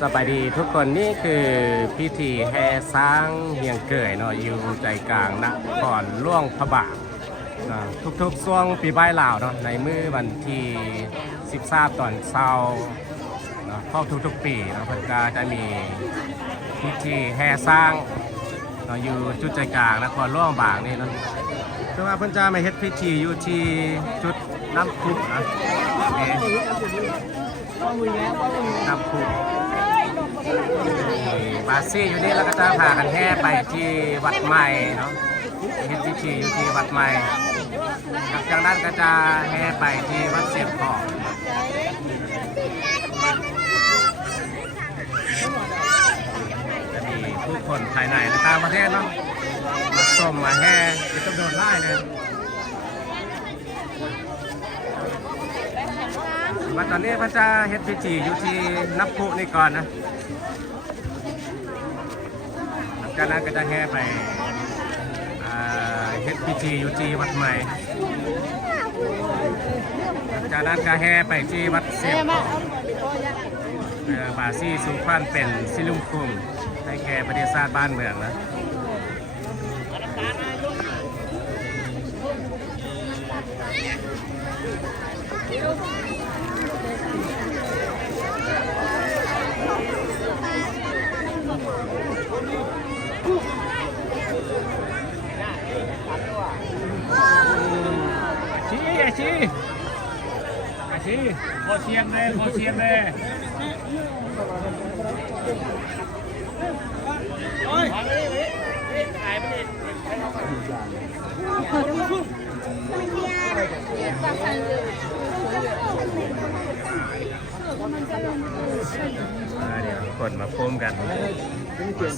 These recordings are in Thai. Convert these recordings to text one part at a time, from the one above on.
สบายดีทุกคนนี่คือพิธีแห่ช้างเฮียงเกยเนาะอยู่ใจกลางนครหลวงพระบางทุกๆช่วงปีใบลาวเนาะในมื้อวันที่13ตอนเช้าเนาะเข้าทุกๆปีเนาะเพิ่นก็จะมีพิธีแห่ช้างเนาะอยู่จุดใจกลางนครหลวงพระบางนี่เนาะคือว่าเพิ่นจะมาเฮ็ดพิธีอยู่ที่จุดน้ำพุนะน้ำพุบาซี่อยู่นี่แล้วก็จะพากันแห่ไปที่วัดใหม่เนาะเฮ็ดพิธีอยู่ที่วัดใหม่จากนั้นก็จะแห่ไปที่วัดเสียบของจะมีผู้คนภายในและต่างประเทศเนาะมาชมมาแห่เป็นจำนวนหลายเลยว่าตอนนี้พระเจ้าเฮ็ดพิธีอยู่ที่น้ำพุนี่ก่อนนะจากนั้นก็จะแห่ไปเฮ็ดพิธีอยู่ที่วัดใหม่จากนั้นก็แห่ไปที่วัดเสียบาซี่สุพรรณเป็นสิลุงคุมให้แก่ประเทศชาติบ้านเมืองนะชี้ขอเชียงเลยขอเชียงเลยโอ้ยถ่ายไปดิเดี๋ยวคนมาพมกัน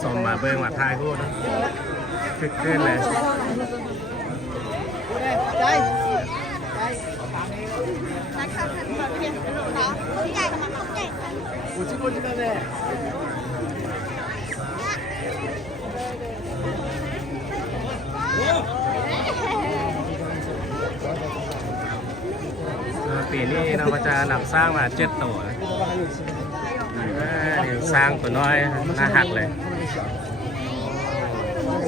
ส่งมาเบิ้งมาทายพูดนะคึกคืนเลยปีนี้เราก็จะนำสร้างมา7 ตัวสร้างตัวน้อยน่าหักเลย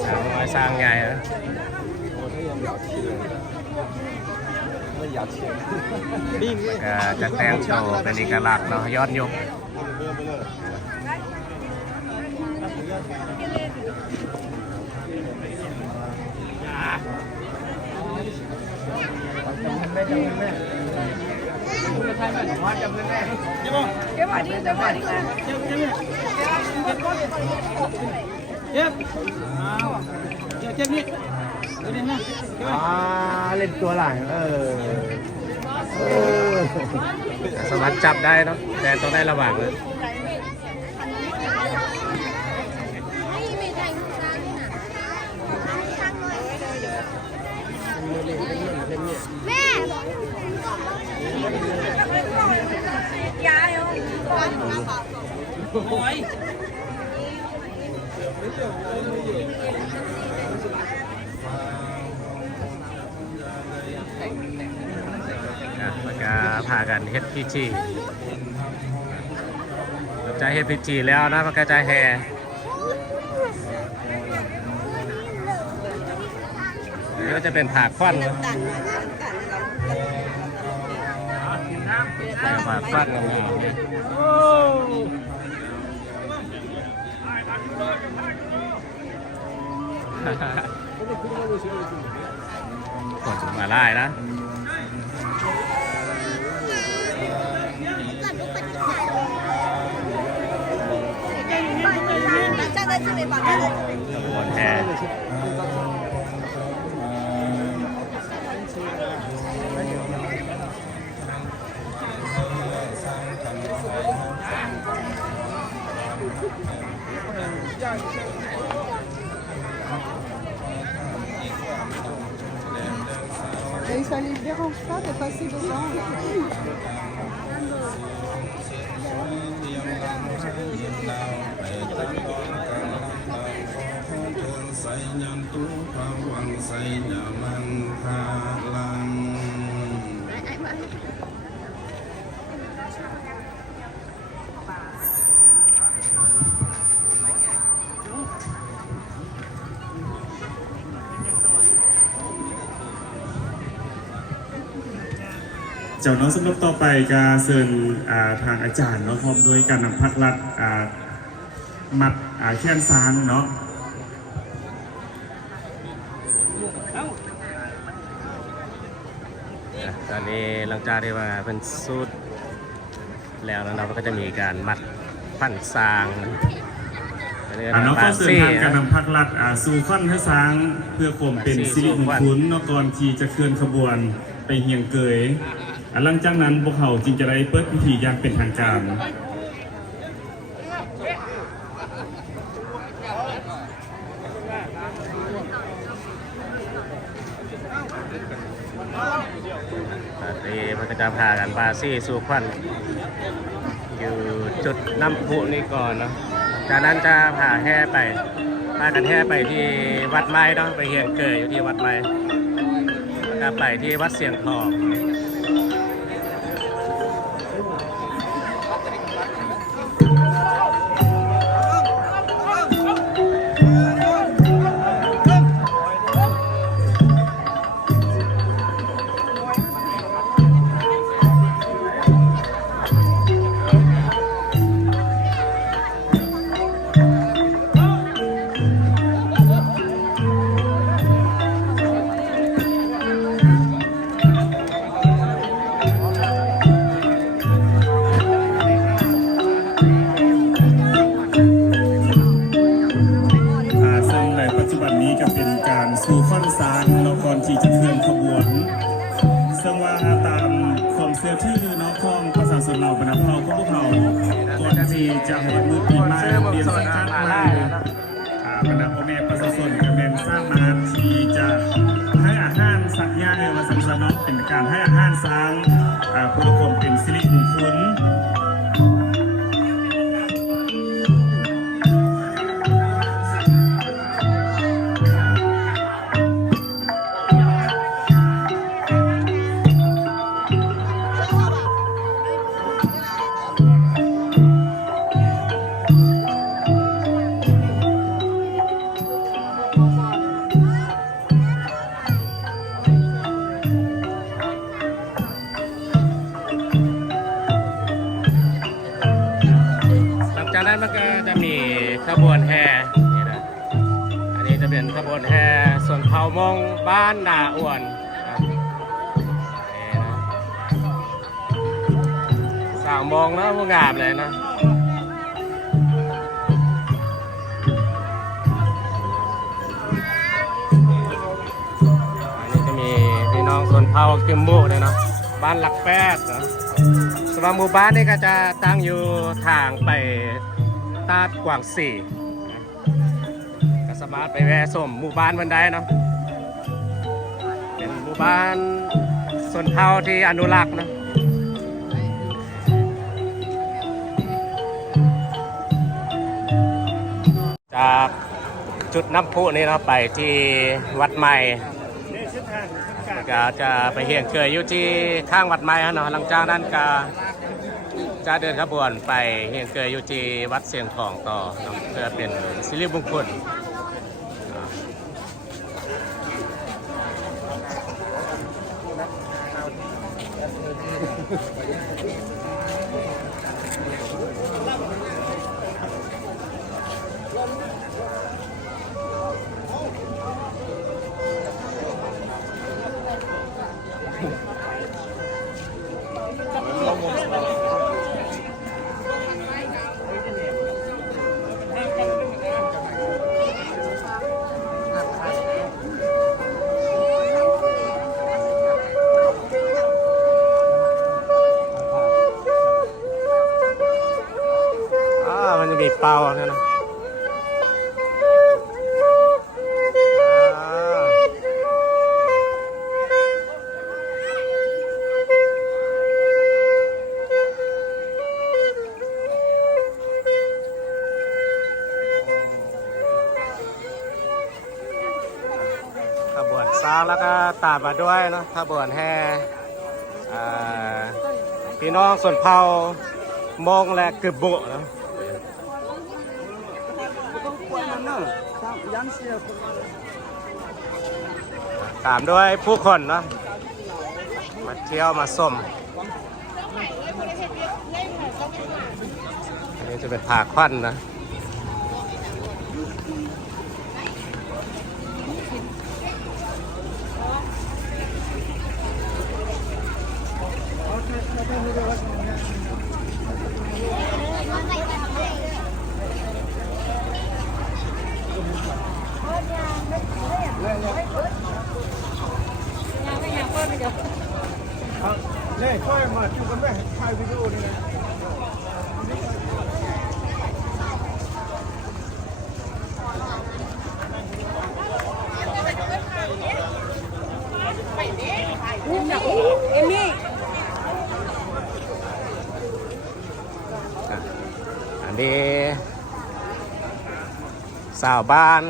สร้างน้อยสร้างใหญ่นะจะแต่งโตเป็นเอกลักษณ์เนาะยอดยกเล่นตัวหลังสามารถจับได้เนาะแต่ต้องได้ระหว่างเลยแม่ยายโอ้ยแล้วก็พากันเฮ็ดพิธีจะเฮ็ดพิธีแล้วนะมันก็จะแห่นี่ก็จะเป็นผ่าควันผ่าควันคนมาไล่นะคนแห่Et ça les dérange pas de passer devant. ไสยันตุภวังไสยมังคาลัง เ เจ้าน้องสำหรับต่อไปการเชิญทางอาจารย์เนาะพร้อมด้วยการนำพักรัดมัดแค้นซ้างเนาะ ตอนนี้หลังจากที่ว่าเป็นสูตรแล้วนะเราก็จะมีการมัดพันซางน้องก็เสริมทางการนำพักรัดสู่ฟันให้ซ้างเพื่อข่มเป็นสิริมงคลนก่อนที่จะเคลื่อนขบวนไปเฮียงเกยหลังจากนั้นพวกเขาจึงจะได้เปิดพิธีอย่างเป็นทางการมันก็จะพากันปาซี่สู่ควันอยู่จุดน้ำพุนี่ก่อนเนาะจากนั้นจะพากันแห่ไปที่วัดไม้เนาะไปเฮียงเกยอยู่ที่วัดไม้ก็ไปที่วัดเสียงทองสู่ฟันซานเราก่อนที่จะเคลื่อนขบวนซึ่งว่าตามความเชื่อถือเนาะของประชาชนเราบรรดาเผ่าของพวกเราก่อนที่จะหดมือปีใหม่เปลี่ยนสังกัดใหม่บรรดาพ่อแม่ประชาชนก็เป็นสร้างมาที่จะให้อาหารสัตว์ย่างในวันสำคัญเนาะเป็นการให้อาหารสร้างพุทธคุณเป็นสิริมงคลจากนั้นมันก็จะมีขบวนแห่นี่นะอันนี้จะเป็นขบวนแห่ส่วนเผ่ามงบ้านนาอ้วนสาวมองนะผู้งามเลยนะอันนี้จะมีพี่น้องส่วนเผ่ากิมบุเนี่ยนะบ้านหลักแปดนะสำหรับหมู่บ้านนี่ก็จะตั้งอยู่ทางไปตาดกวางสี่ก็สามารถไปแวะชมหมู่บ้านมันได้เนาะเป็นหมู่บ้านชนเผ่าที่อนุรักษ์นะจากจุดน้ำพุนี่เราไปที่วัดใหม่ก็จะไปเฮียงเกยอยู่ที่ข้างวัดไม้เนาะหลังจากนั้นก็จะเดินขบวนไปเฮียงเกยอยู่ที่วัดเสียงทองต่อเพื่อเป็นสิริมงคลมันจะมีเป่าเนี่ยนะขบวนซาวแล้วก็ตามมาด้วยนะขบวนแห่พี่น้องส่วนเผ่ามงและกึบบุนะ ตามด้วยผู้คนเนาะมาเที่ยวมาชม นี่จะเป็นผ่าควันนะเนี่ยช่วยมาจุกันไหมถ่ายวิดีโอนี่นะเอมี่อันนี้สาวบ้าน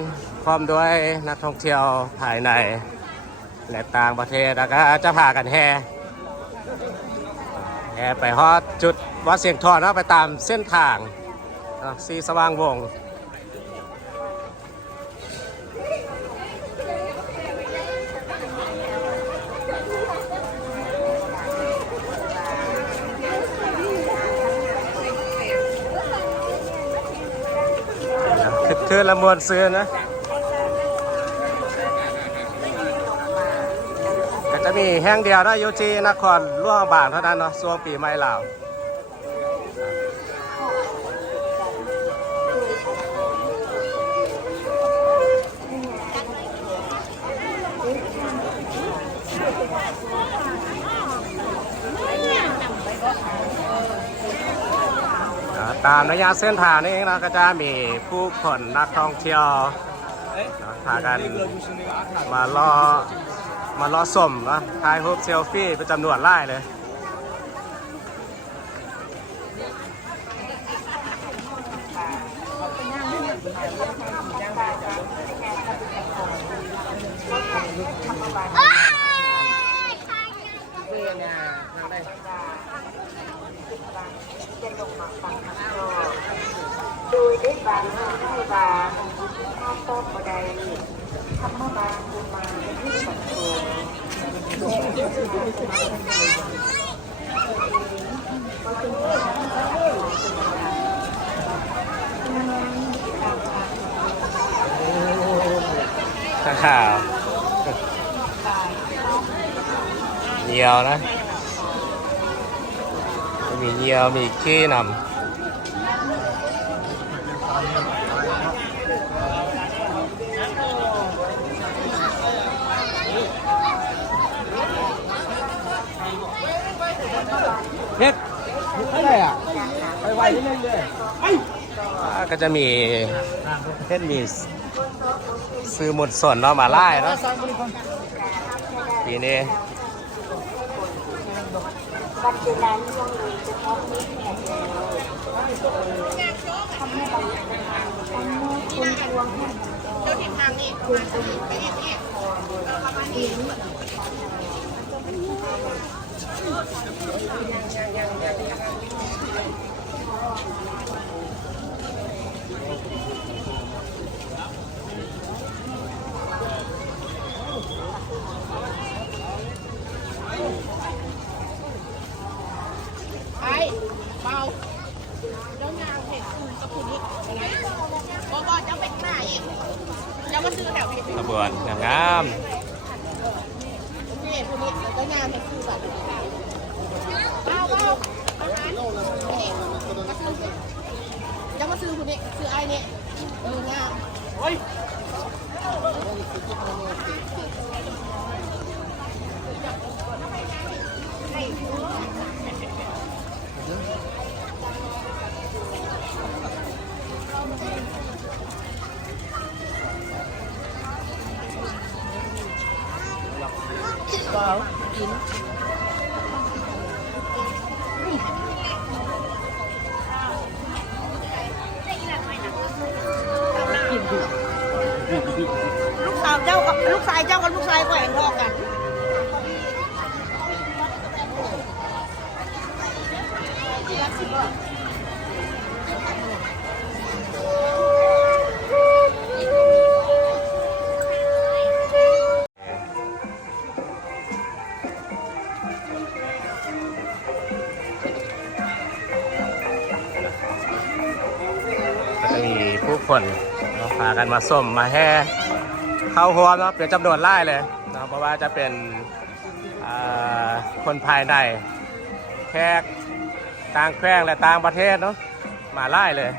พร้อมด้วยนักท่องเที่ยวภายในและต่างประเทศแล้วก็จะพากันแห่ไปฮอดจุดวัดเสียงทองเนาะไปตามเส้นทางสีสว่างวงคือละมวนซื้อนะก็จะมีแห่งเดียวนะอยู่ที่นครหลวงบางเท่านั้นเนาะช่วงปีใหม่ลาวตามระยะเส้นทางนี้เองนะก็จะมีผู้คนนักท่องเที่ยวพากันมารอชมนะถ่ายรูปเซลฟี่เป็นจำนวนหลายเลยโดยได้บางให้บางข้าวต้มบดายทำมาบางบุญมาที่สังคมข้าวเหนียวนะมีเหนียวมีขี้นำเฮ็ดอะไรอ่ะไปไวนิดนึงด้วยก็จะมีเฮ็ดมีซื้อหมดส่วนเนาะมาไล่เนาะปีนี้ปัจจุบันยังเลยจะพบมิตรแห่งเดียวทำให้บางคนทวงให้เจ้าถิ่นทางนี้คุณจะมีไปนี่ประมาณนี้ไอ้เบาเจ้างานเห็นคุณกับคุณนี่อะไรบอกจะเป็นหน้าอีกจะมาซื้อแถวพี่ขบวนงาม นี่คุณนี่เจ้างานเห็นคือแบบเบาอาหารนี่มาซื้อสิจะมาซื้อคุณนี่ซื้อไอ้นี่งามโอ้ยกินลูกสาวเจ้ากับลูกชายเจ้ากับลูกชายแขวนทองกัน ก็จะมีผู้คนพากันมาส้มมาแห่เข้าหัวเนาะเป็นจำนวนไล่เลยนะเพราะว่าจะเป็นคนภายในแขกต่างแขวงและต่างประเทศเนาะมาไล่เลย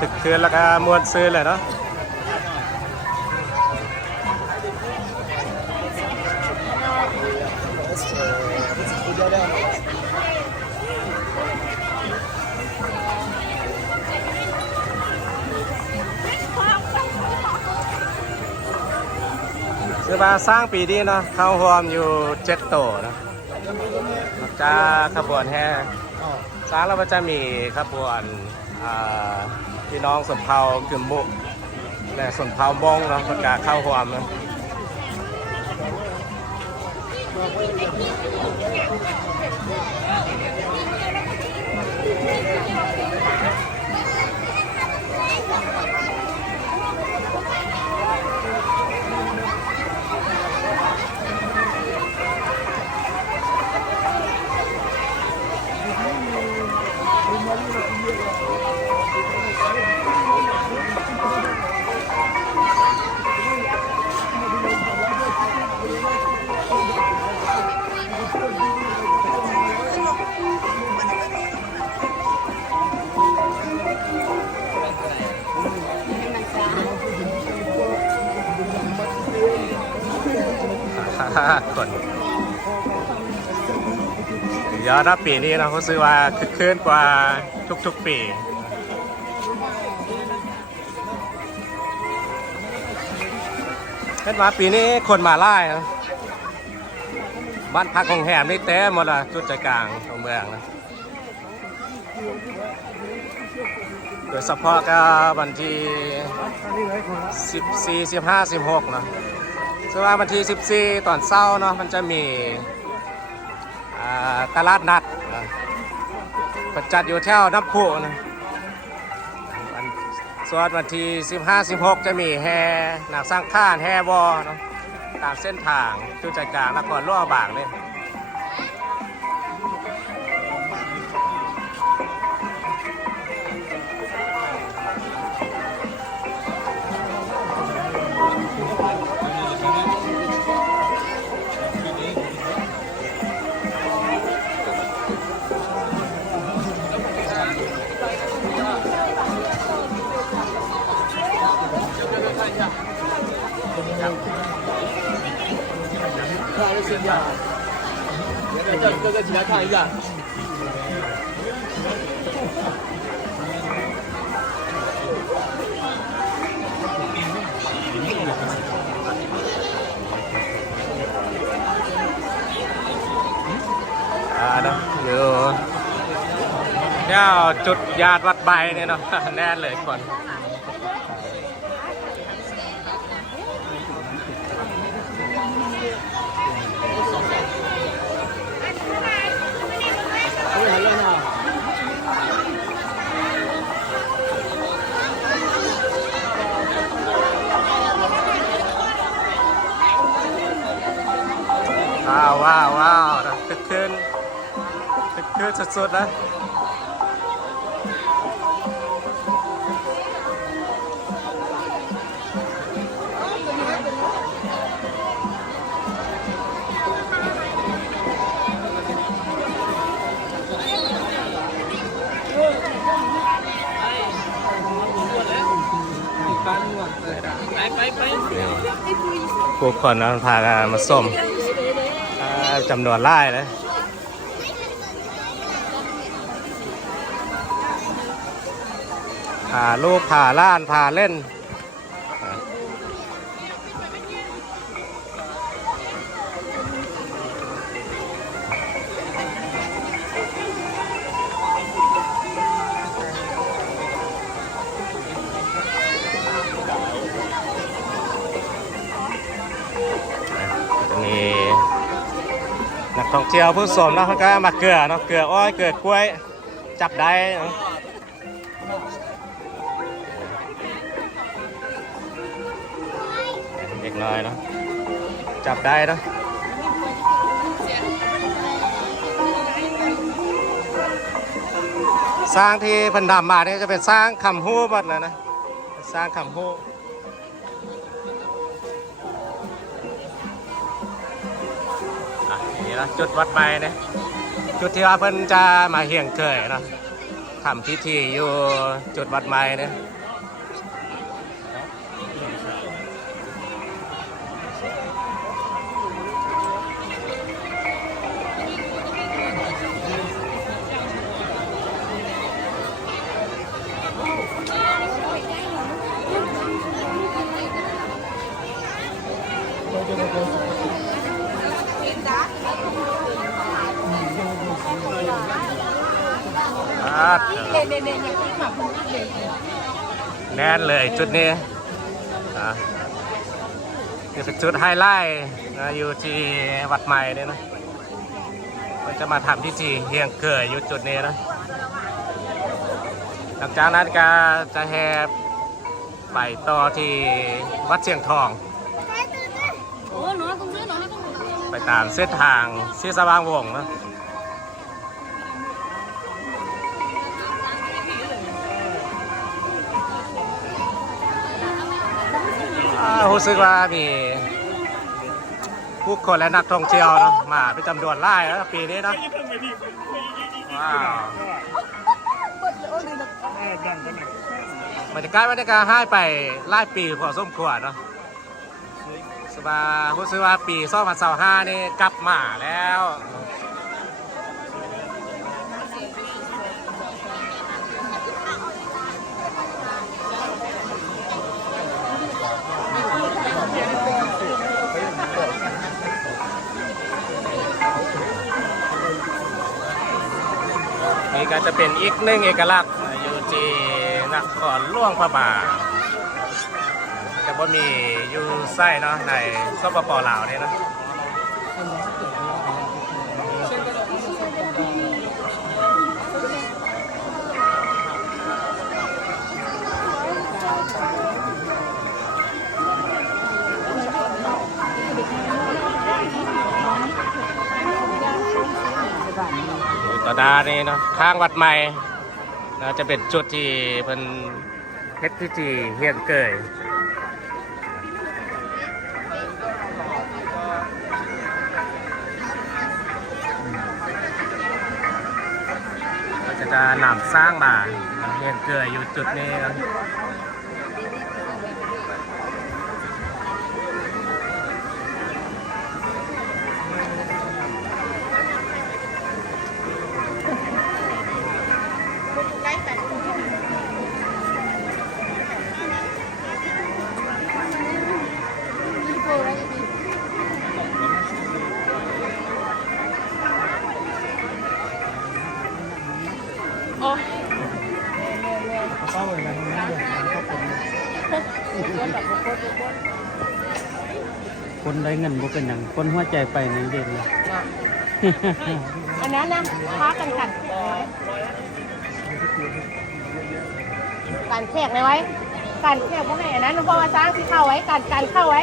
ถึกคืนแล้วก็มวนซื้อเลยเนาะคือว่าสร้างปีนี้เนาะเข้าร่วมอยู่7 โตนะจะขบวนแห่สร้างแล้วมันจะมีขบวนพี่น้องสมเภากึ่มบุและสมเภามงเนาะประกาศเข้าร่วมนะคนเดี๋ยวถ้าปีนี้นะเขาซื้อว่าคึกคืนกว่าทุกๆปีเห็นว่าปีนี้คนมาไล่นะบ้านพักของแหมนี่เต็มหมดละจุดใจกลางของเมืองนะโดยเฉพาะก็วันที่14 15 16นะส่วนวันที่14ตอนเช้าเนาะมันจะมีตลาดนัดจัดอยู่แถวน้ำพุนะส่วนวันที่15 16จะมีแห่หนักสร้างข้านแห่วอเนาะตามเส้นทางจุดใจกลางนครหลวงบางเนี่ย各个起来看一下。นะอยู่เจ้าจุดยาดวัดใบเนี่ยเนาะแน่นเลยคนว้าวคึกคืนสุดๆนะผู้คนนะพากันมาส้มจำนวนไล่เลยพาลูกพาล้านพาเล่น มีนักท่องเที่ยวผู้ชมเนาะเขาก็มาเกลือเนาะเกลืออ้อยเกลือกล้วยจับได้เนาะเด็กน้อยเนาะจับได้เนาะสร้างที่เพันดำมาเนี่ยจะเป็นสร้างคำฮู้บัดเลยนะสร้างคำฮู้นี่นะจุดวัดไปเนี่ยจุดที่ว่าเพิ่นจะมาเฮียงเกยนะทำพิธีอยู่จุดวัดไม้เนี่ยแน่นเลยจุดนี้นี่เป็นจุดไฮไลท์อยู่ที่วัดใหม่เนี่ยนะมันจะมาทำพิธีเฮียงเกยอยู่จุดนี้นะหลังจากนั้นก็จะแห่ไปต่อที่วัดเชียงทองไปตามเส้นทางที่สว่างวงนะรู้สึกว่ามีผู้คนและนักท่องเที่ยวเนาะมาเป็นจำนวนหลายแล้วปีนี้เนาะว้าวบรรยากาศให้ไปหลายปีพอสมควรเนาะสบายรู้สึกว่าปี2025นี่กลับมาแล้วนี่ก็จะเป็นอีกหนึ่งเอกลักษณ์อยู่ที่นครหลวงพระบางแต่ว่ามีอยู่ไส้เนาะในสปป.ลาวเนี่ยนะต่อดานี่เนาะข้างวัดใหม่จะเป็นจุดที่เป็นเฮ็ดพิธีเฮียงเกยก็จะนำสร้างมาเฮียงเกยอยู่จุดนี้นะคนได้เงินบ่เป็นอย่างคนหัวใจไปในเด็ดเลย อันนั้นนะค้ากันกันการแขกเลยไว้การแขกพวกไหนอันนั้นเพราะว่าสร้างที่เข้าไว้การเข้าไว้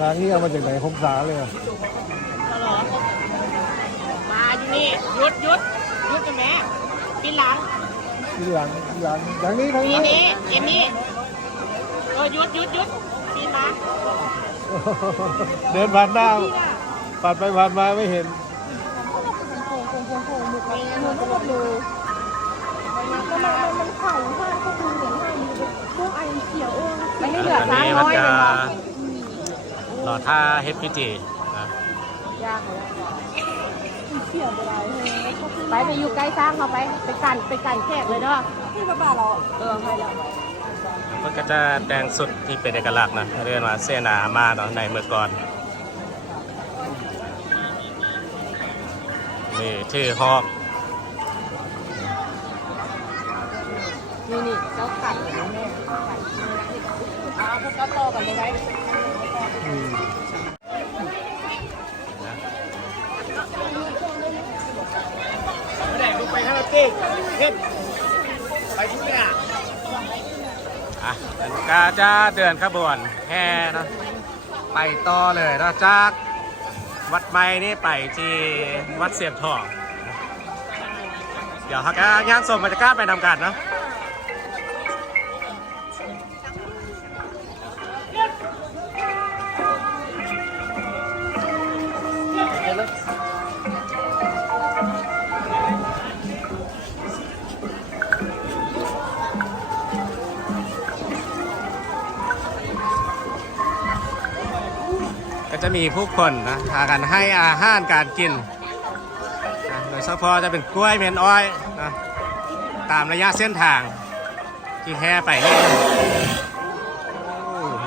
ทางนี้เอามาจากไหนคงสาเลยมาอยู่นี่ยุดกันแม่ปีหลังอย่างนี้ทั้งนั้นนี้เอ็มนี่ยุดปีหลังเดินผ่านหน้าผ่านไปผ่านมาไม่เห็นมันขายผ้าก็คือเหลืองให้พวกไอเขียวมันไม่เหลือช้างน้อยเลยเนาะรอท่าเฮ็ดพิธีนะยากเลยไปอยู่ใกล้สร้างเขาไปกันแขกเลยเนาะที่บ้านเราให้เรามันก็จะแต่งสุดที่เป็นเอกลักษณ์นะเรียกว่าเสนามาเนาะในเมื่อก่อนนี่ชื่อฮอก นี่เจ้าไก่แม่ไก่พวกก็โตกันเลยไหม อ่ะก็จะเดินขบวนแห่เนาะไปต่อเลยเนาะจากวัดไม้นี่ไปที่วัดเสียงทองเดี๋ยวฮักงานส่งบรรยากาศไปนำกันเนาะก็จะมีผู้คนนะพากันให้อาหารการกินนะโดยเฉพาะจะเป็นกล้วยเมนอ้อยนะตามระยะเส้นทางที่แห่ไปนี่โอ้โห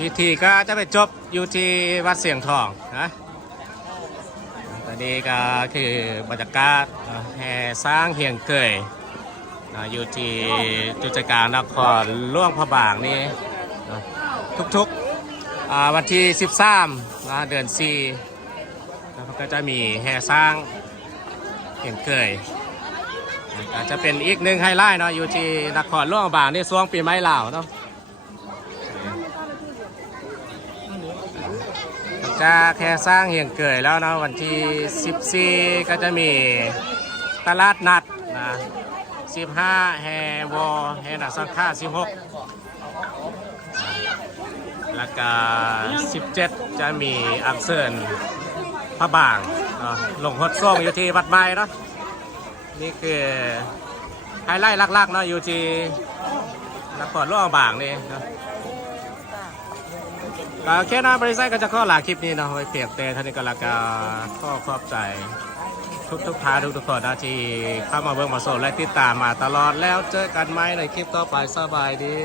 พิธีก็จะไปจบอยู่ที่วัดเสียงทองนะตอนนี้ก็คือบรรยากาศแห่สร้างเฮียงเกยอยู่ที่จุดใจกลางนครหลวงพระบางนี่ทุกๆวันที่ 13 เดือน 4 ก็จะมีแห่สร้างเฮียงเกยก็จะเป็นอีกหนึ่งไฮไลท์เนาะอยู่ที่นครหลวงพระบางนี่ช่วงปีใหม่ลาวเนาะจะแค่สร้างเฮียงเกยแล้วนะวันที่ 14 ก็จะมีตลาดนัดนะ15 แฮวอแฮนักสังฆา16 แล้วก็ 17 จะมีอักเสริญพระบางลงหดส่งอยู่ที่วัดไม้เนาะนี่คือไฮไลท์หลักๆเนาะอยู่ที่นครหลวงพระบางนี่นะโอเคนะบริษัทก็จะข้อหลาคลิปนี้เนาะไว้เพียงแต่ท่านนี้ก็ละกาข้อขอบใจทุกท่านทุกคนนะที่เข้ามาเบิ่งมาชมและติดตามมาตลอดแล้วเจอกันไหมในคลิปต่อไปสบายดี